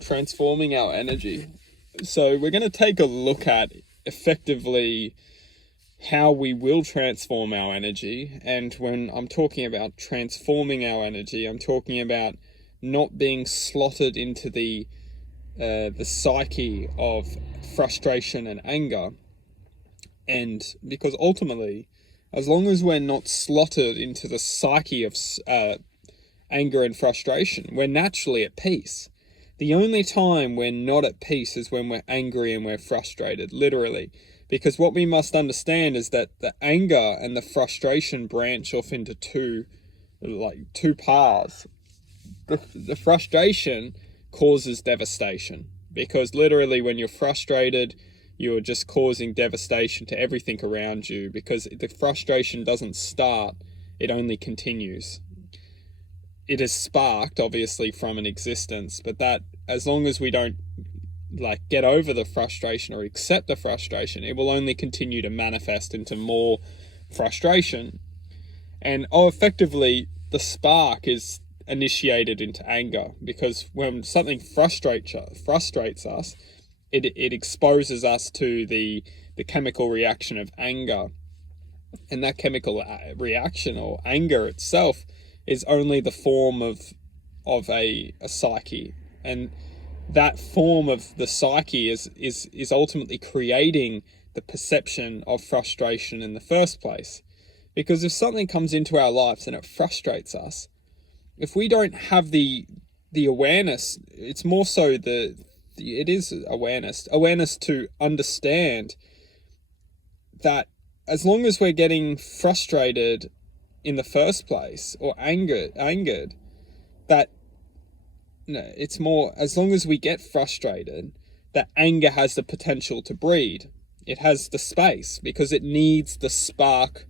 transforming our energy. So we're going to take a look at effectively how we will transform our energy. And when I'm talking about transforming our energy, I'm talking about not being slotted into the psyche of frustration and anger. And because ultimately, as long as we're not slotted into the psyche of anger and frustration, we're naturally at peace. The only time we're not at peace is when we're angry and we're frustrated, literally. Because what we must understand is that the anger and the frustration branch off into two paths. The frustration causes devastation, because literally when you're frustrated, you're just causing devastation to everything around you, because the frustration doesn't start, it only continues. It is sparked, obviously, from an existence, but that, as long as we don't get over the frustration or accept the frustration, it will only continue to manifest into more frustration. And effectively, the spark is initiated into anger, because when something frustrates us, it exposes us to the chemical reaction of anger. And that chemical reaction, or anger itself, is only the form of a psyche. And that form of the psyche is ultimately creating the perception of frustration in the first place. Because if something comes into our lives and it frustrates us, if we don't have the awareness, it's more so it is awareness to understand that as long as we're getting frustrated in the first place, or angered, that it's more, as long as we get frustrated, that anger has the potential to breed. It has the space, because it needs the spark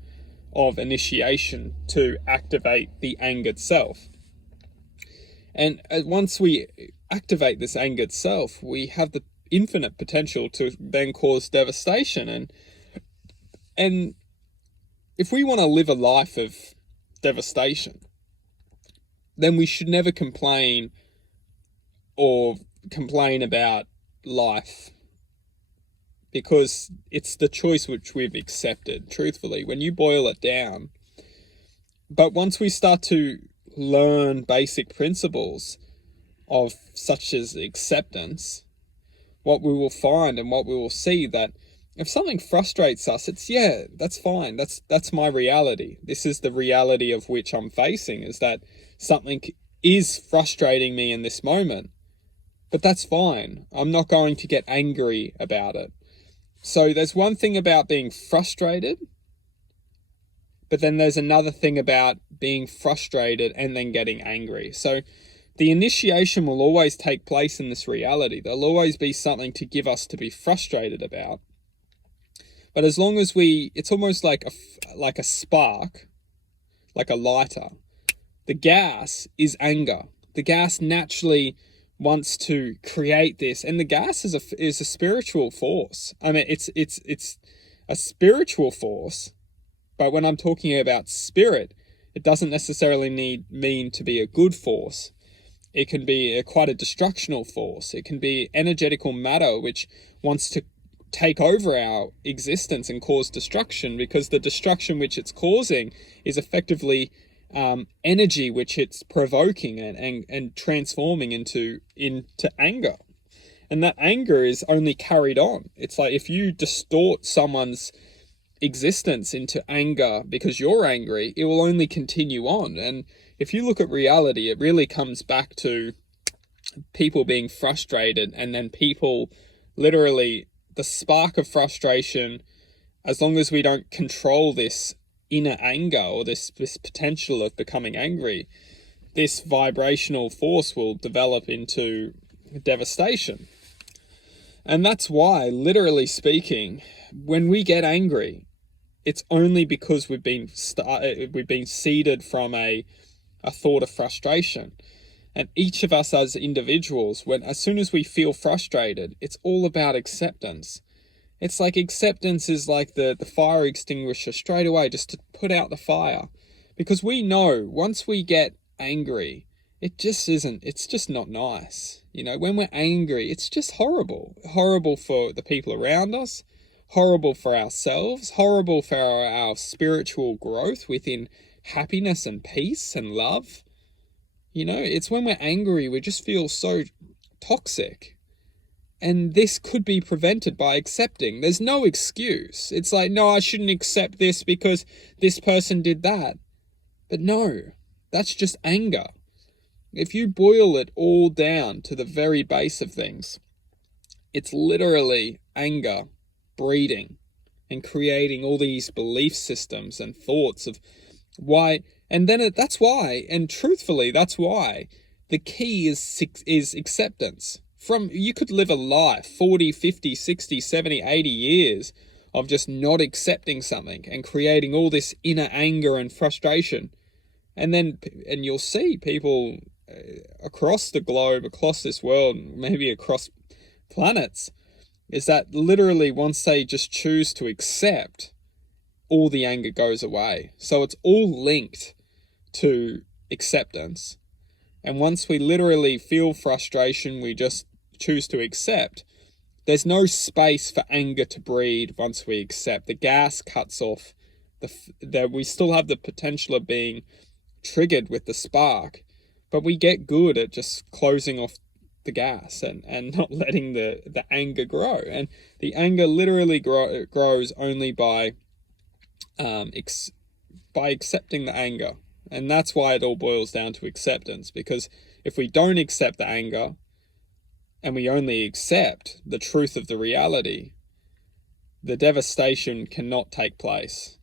of initiation to activate the angered self. And once we activate this angered self, we have the infinite potential to then cause devastation. And if we want to live a life of devastation, then we should never complain about life, because it's the choice which we've accepted, truthfully, when you boil it down. But once we start to learn basic principles of such as acceptance, what we will find and what we will see, that if something frustrates us, that's fine. That's my reality. This is the reality of which I'm facing, is that something is frustrating me in this moment. But that's fine. I'm not going to get angry about it. So there's one thing about being frustrated, but then there's another thing about being frustrated and then getting angry. So the initiation will always take place in this reality. There'll always be something to give us to be frustrated about. But as long as it's almost like a spark, like a lighter. The gas is anger. The gas naturally wants to create this, and the gas is a spiritual force. I mean, it's a spiritual force, but when I'm talking about spirit, it doesn't necessarily mean to be a good force. It can be quite a destructional force. It can be energetical matter which wants to take over our existence and cause destruction, because the destruction which it's causing is effectively energy which it's provoking and transforming into anger. And that anger is only carried on. It's like if you distort someone's existence into anger because you're angry, it will only continue on. And if you look at reality, it really comes back to people being frustrated, and then people literally, the spark of frustration, as long as we don't control this inner anger, or this potential of becoming angry, this vibrational force will develop into devastation. And that's why, literally speaking, when we get angry, it's only because we've been seeded from a thought of frustration. And each of us as individuals, as soon as we feel frustrated, it's all about acceptance. It's like acceptance is like the fire extinguisher straight away, just to put out the fire. Because we know once we get angry, it just isn't, it's just not nice. You know, when we're angry, it's just horrible. Horrible for the people around us, horrible for ourselves, horrible for our spiritual growth within happiness and peace and love. You know, it's when we're angry, we just feel so toxic. And this could be prevented by accepting. There's no excuse. It's like, no, I shouldn't accept this because this person did that. But no, that's just anger. If you boil it all down to the very base of things, it's literally anger breeding and creating all these belief systems and thoughts of why. And then that's why, and truthfully, that's why the key is acceptance. You could live a life 40, 50, 60, 70, 80 years of just not accepting something and creating all this inner anger and frustration. And you'll see people across the globe, across this world, maybe across planets, is that literally once they just choose to accept, all the anger goes away. So it's all linked to acceptance. And once we literally feel frustration, we just choose to accept. There's no space for anger to breed once we accept. The gas cuts off. We still have the potential of being triggered with the spark, but we get good at just closing off the gas and not letting the anger grow. And the anger literally grows only by accepting the anger. And that's why it all boils down to acceptance, because if we don't accept the anger and we only accept the truth of the reality, the devastation cannot take place.